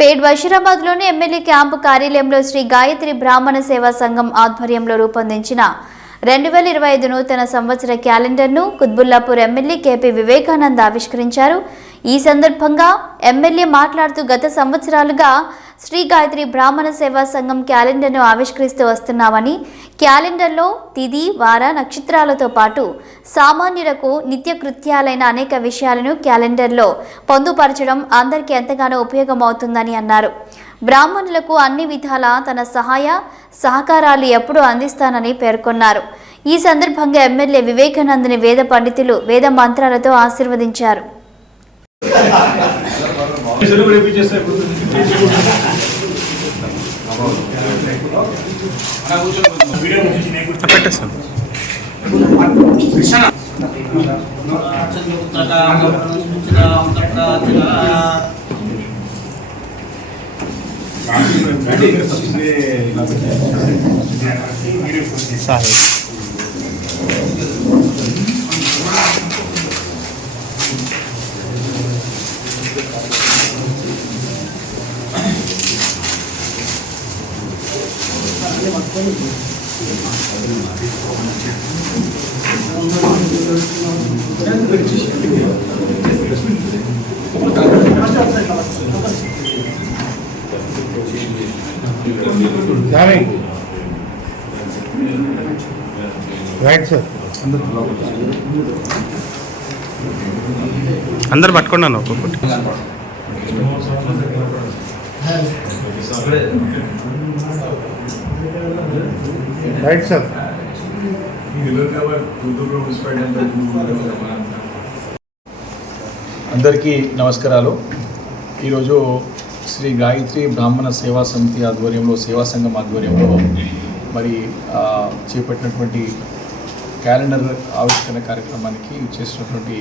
పేడ్ బషీరాబాద్లోని MLA camp కార్యాలయంలో శ్రీ గాయత్రి బ్రాహ్మణ సేవా సంఘం ఆధ్వర్యంలో రూపొందించిన రెండు వేల ఇరవై ఐదు నూతన సంవత్సర క్యాలెండర్ను కుత్బుల్లాపూర్ ఎమ్మెల్యే కేపీ వివేకానంద్ ఆవిష్కరించారు. ఈ సందర్భంగా ఎమ్మెల్యే మాట్లాడుతూ గత సంవత్సరాలుగా శ్రీ గాయత్రి బ్రాహ్మణ సేవా సంఘం క్యాలెండర్ను ఆవిష్కరిస్తూ వస్తున్నామని క్యాలెండర్లో తిది వార నక్షత్రాలతో పాటు సామాన్యులకు నిత్య కృత్యాలైన అనేక విషయాలను క్యాలెండర్లో పొందుపరచడం అందరికీ ఎంతగానో ఉపయోగమవుతుందని అన్నారు. బ్రాహ్మణులకు అన్ని విధాల తన సహాయ సహకారాలు ఎప్పుడూ అందిస్తానని పేర్కొన్నారు. ఈ సందర్భంగా ఎమ్మెల్యే వివేకానందని వేద పండితులు వేద మంత్రాలతో ఆశీర్వదించారు. సెలవు రేపించేస్తే వీడియో పెట్టేస్తాను సాహెబ్ రైట్ సార్ అందరు పట్టుకున్నాను ఒక్కొక్కటి. రైట్ సార్ అందరికీ నమస్కారాలు. ఈరోజు శ్రీ గాయత్రి బ్రాహ్మణ సేవా సమితి ఆధ్వర్యంలో సేవా సంఘం ఆధ్వర్యంలో మరి చేపట్టినటువంటి క్యాలెండర్ ఆవిష్కరణ కార్యక్రమానికి చేసినటువంటి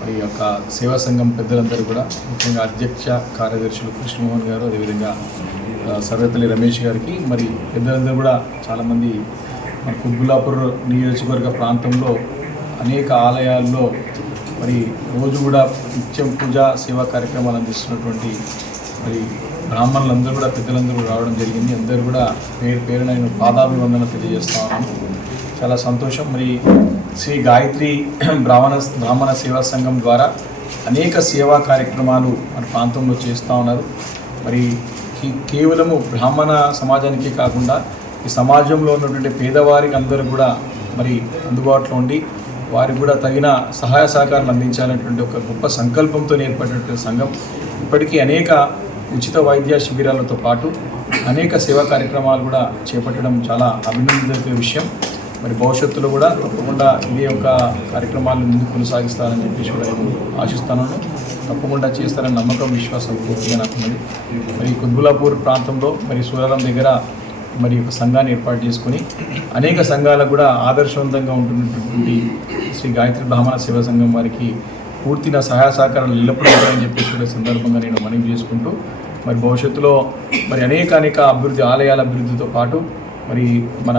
మరి యొక్క సేవా సంఘం పెద్దలందరూ కూడా ముఖ్యంగా అధ్యక్ష కార్యదర్శులు కృష్ణమోహన్ గారు అదేవిధంగా సర్వేపల్లి రమేష్ గారికి మరి పెద్దలందరూ కూడా చాలామంది మన కుబ్బులాపూర్ నియోజకవర్గ ప్రాంతంలో అనేక ఆలయాల్లో మరి రోజు కూడా నిత్యం పూజ సేవా కార్యక్రమాలు అందిస్తున్నటువంటి మరి బ్రాహ్మణులందరూ కూడా పెద్దలందరూ రావడం జరిగింది. అందరూ కూడా పేరు పేరు నేను పాదాభివందన తెలియజేస్తా ఉన్నాను. చాలా సంతోషం. మరి శ్రీ గాయత్రి బ్రాహ్మణ బ్రాహ్మణ సేవా సంఘం ద్వారా అనేక సేవా కార్యక్రమాలు మన ప్రాంతంలో చేస్తూ ఉన్నారు. మరి కేవలము బ్రాహ్మణ సమాజానికే కాకుండా ఈ సమాజంలో ఉన్నటువంటి పేదవారికి అందరూ కూడా మరి అందుబాటులో ఉండి వారికి కూడా తగిన సహాయ సహకారాలు అందించాలనేటువంటి ఒక గొప్ప సంకల్పంతో ఏర్పడినటువంటి సంఘం. ఇప్పటికీ అనేక ఉచిత వైద్య శిబిరాలతో పాటు అనేక సేవా కార్యక్రమాలు కూడా చేపట్టడం చాలా అభినందన విషయం. మరి భవిష్యత్తులో కూడా తప్పకుండా ఇదే యొక్క కార్యక్రమాలను ముందు కొనసాగిస్తారని చెప్పేసి కూడా నేను ఆశిస్తున్నాను తప్పకుండా చేస్తారని నమ్మకం విశ్వాసం పూర్తిగా నాకు ఉన్నది. మరి కుద్బులాపూర్ ప్రాంతంలో మరి సూరారం దగ్గర మరి ఒక సంఘాన్ని ఏర్పాటు చేసుకుని అనేక సంఘాలకు కూడా ఆదర్శవంతంగా ఉంటున్నటువంటి శ్రీ గాయత్రి బ్రాహ్మణ శివ సంఘం వారికి పూర్తి నా సహాయ సహకారాలు ఎల్లప్పుడూ ఉంటాయని చెప్పేసి కూడా సందర్భంగా నేను మనవి చేసుకుంటూ మరి భవిష్యత్తులో మరి అనేక అనేక అభివృద్ధి ఆలయాల అభివృద్ధితో పాటు మరి మన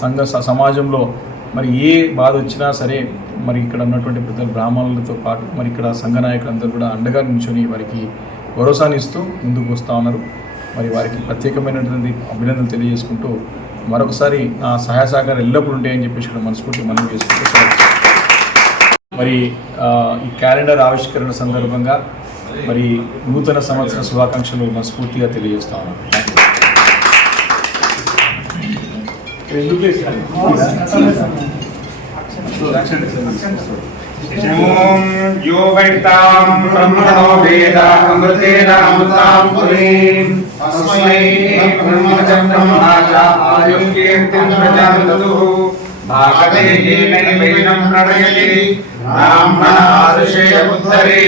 సంఘ స- సమాజంలో మరి ఏ బాధ వచ్చినా సరే మరి ఇక్కడ ఉన్నటువంటి పెద్ద బ్రాహ్మణులతో పాటు మరి ఇక్కడ సంఘ నాయకులందరూ కూడా అండగా నిల్చొని వారికి భరోసానిస్తూ ముందుకు వస్తూ ఉన్నారు. మరి వారికి ప్రత్యేకమైనటువంటి అభినందనలు తెలియజేసుకుంటూ మరొకసారి నా సహాయ సహకారం ఎల్లప్పుడూ ఉంటాయని చెప్పేసి ఇక్కడ మనస్ఫూర్తి మనం చేసుకుంటూ మరి ఈ క్యాలెండర్ ఆవిష్కరణ సందర్భంగా మరి నూతన సంవత్సర శుభాకాంక్షలు మనస్ఫూర్తిగా తెలియజేస్తా ఉన్నాను. ఓం యో వైతాం బ్రహ్మణో వేద అమృతేన అమృతాం పురీం. తస్మై బ్రహ్మచ బ్రహ్మాచ ఆయుం కీర్తిం ప్రజాదతు భాగవతే నైవేదం ప్రణయతి. బ్రాహ్మణ ఆరుషేయ ఉత్తరే.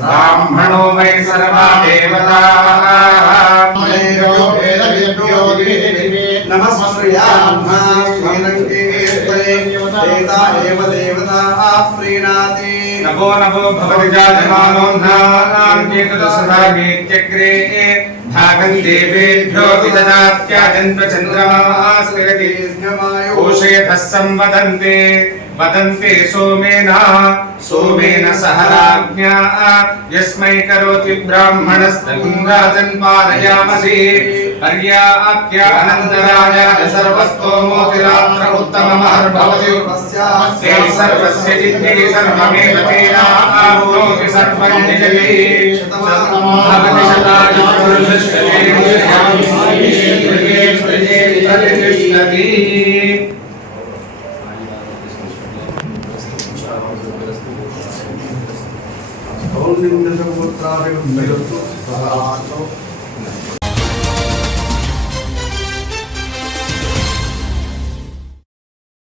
బ్రాహ్మణో వై సర్వా దేవతా. नभो नभो भवति जायमानो नानाङ्केतदशभागेत्यग्रे भागं देवेभ्यो विददात्याजन्मचन्द्रमास्मिरति ओषेधः संवदन्ते वदन्ते सोमेन सोमेन सह राज्ञा यस्मै करोति ब्राह्मणस्तगुङ्गाजन्पादयामसि अर्याख्यानन्दराय सर्वस्तो मोतिरात्र उत्तममहर्भवति तस्य सर्वस्य जिन्दिः सर्वमेव तेनाभवति सर्वं निजगे भवति शतायुषे Holding the Sahasra